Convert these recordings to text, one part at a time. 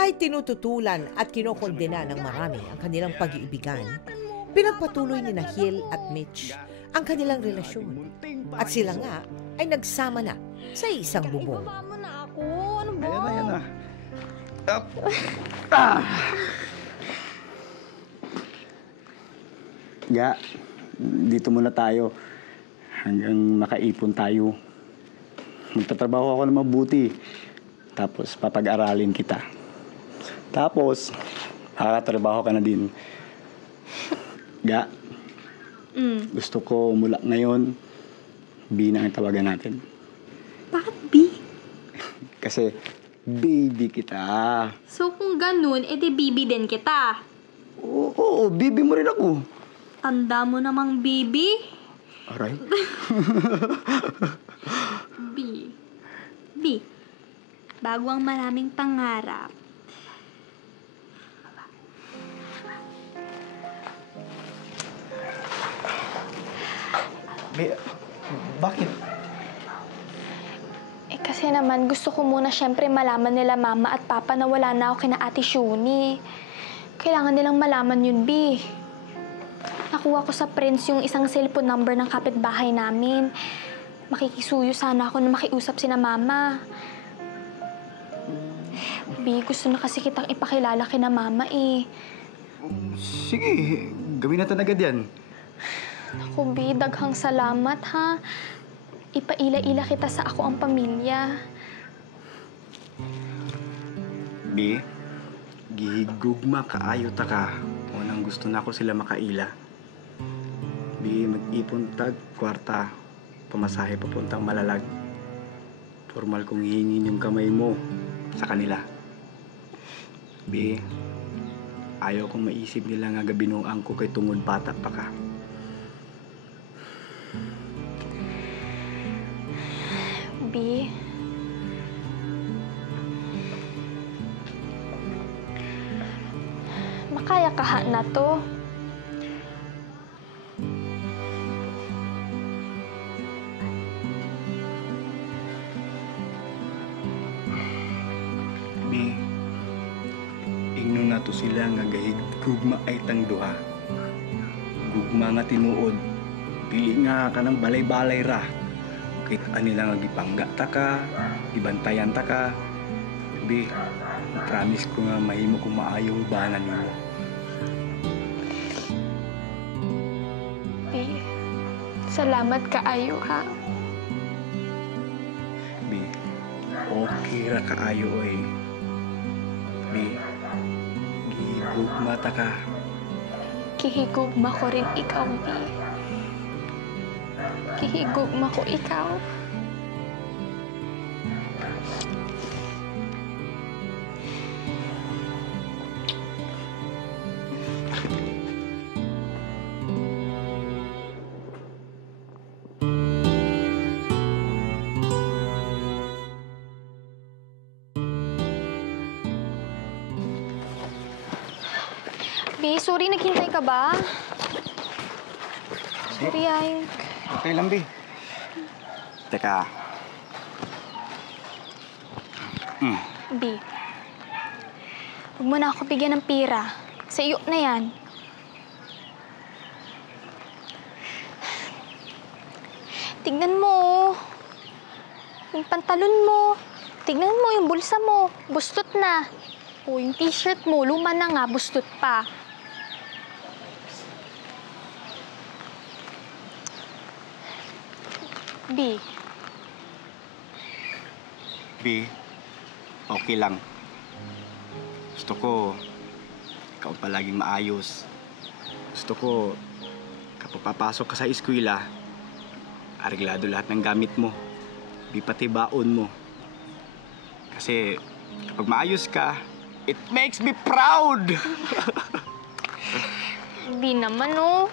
Kahit tinututulan at kinokondena ng marami ang kanilang pag-iibigan, pinagpatuloy ni Hill at Mitch ang kanilang relasyon. At sila nga ay nagsama na sa isang bubong. Ibaba mo na ako. Ano ba? Ayan na. Up. Ah. Ga, dito muna tayo hanggang makaipon tayo. Magtatrabaho ako ng mabuti. Tapos papag-aralin kita. Tapos, makakatrabaho ka na din. Ga, gusto ko mula ngayon, B na ang tawagan natin. Bakit B? Kasi baby kita. So kung ganun, edi bibi din kita. Oo, baby mo rin ako. Tanda mo namang bibi? Aray. B. B. Bago ang maraming pangarap. Bakit? Kasi naman gusto ko muna syempre malaman nila mama at papa na wala na ako kina Ate Shuni. Kailangan nilang malaman yun, B. Nakuha ko sa Prince yung isang cellphone number ng kapitbahay namin. Makikisuyo sana ako na makiusap sina mama. B, gusto na kasi kitang ipakilala kina mama eh. Sige, gawin natin agad yan. Naku, B, daghang salamat ha. Ipaila-ila kita sa ako ang pamilya. B, gihigugma kaayo ta ka. Unang gusto na ako sila makaila. B, mag-ipon tag kwarta. Pamasahe papuntang Malalag. Formal kong hihingin yung kamay mo sa kanila. B, ayaw kong maisip nila nga gabinuang ko kay tungod bata pa ka. B, makaya kaha na to. B, ingno na to sila nga gahig gugma ay tang duha. Gugma nga tinuod. Pili nga ka ng balay-balay ra. Kahit anila nga gipangga ta ka, ibantayan ta ka. B, promise ko nga mahimo kong maayong bana nimo. B, salamat kaayo ha. B, okay ra kaayo oy. B, gigugma ta ka. Kihigugma ko rin ikaw, B. Kihigugma ko ikaw. B, sorry, naghintay ka ba? Sorry, ay. Okay lang, B. Teka. B, huwag mo na ako bigyan ng pira. Sa iyo na yan. Tignan mo. Yung pantalon mo. Tignan mo yung bulsa mo. Bustot na. O yung t-shirt mo, luma na nga, bustot pa. B. B, okay lang. Gusto ko, ikaw palaging maayos. Gusto ko, kapag papasok ka sa eskwela, areglado lahat ng gamit mo. Di pati baon mo. Kasi, kapag maayos ka, it makes me proud! B naman, oh.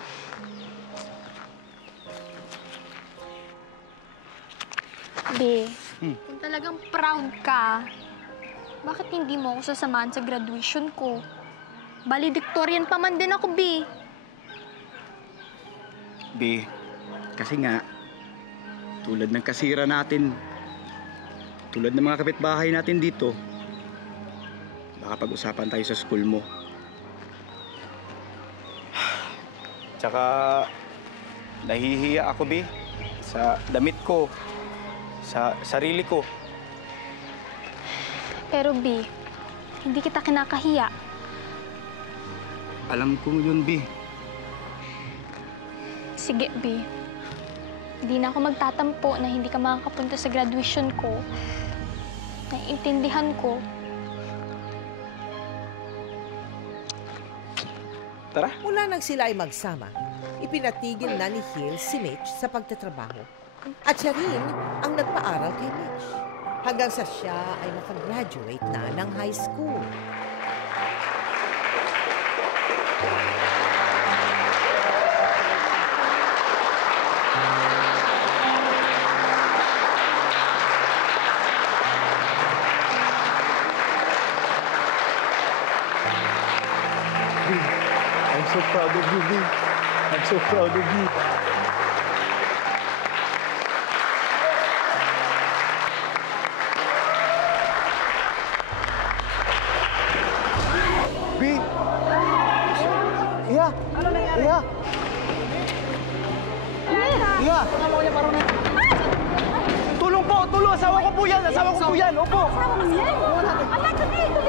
B, kung talagang proud ka, bakit hindi mo ako sasamahan sa graduation ko? Valedictorian pa man din ako, B. B, kasi nga, tulad ng kasira natin, tulad ng mga kapitbahay natin dito, makapag-usapan tayo sa school mo. Tsaka, nahihiya ako, Bi. Sa damit ko, sa sarili ko. Pero B, hindi kita kinakahiya. Alam ko yun, Bi. Sige, B. Hindi na ako magtatampo na hindi ka makakapunta sa graduation ko. Naiintindihan ko. Tara. Mula nang sila ay magsama, ipinatigil na ni Hill si Mitch sa pagtatrabaho. At siya rin ang nagpaaral kay Mitch. Hanggang sa siya ay nakagraduate na ng high school. I'm so proud of you, Bi. I'm so proud of you. Bi! Iya! Iya! Iya! Tulong po! Tulong! Asawa ko po yan! Asawa ko po yan! Opo! Anak ko dito,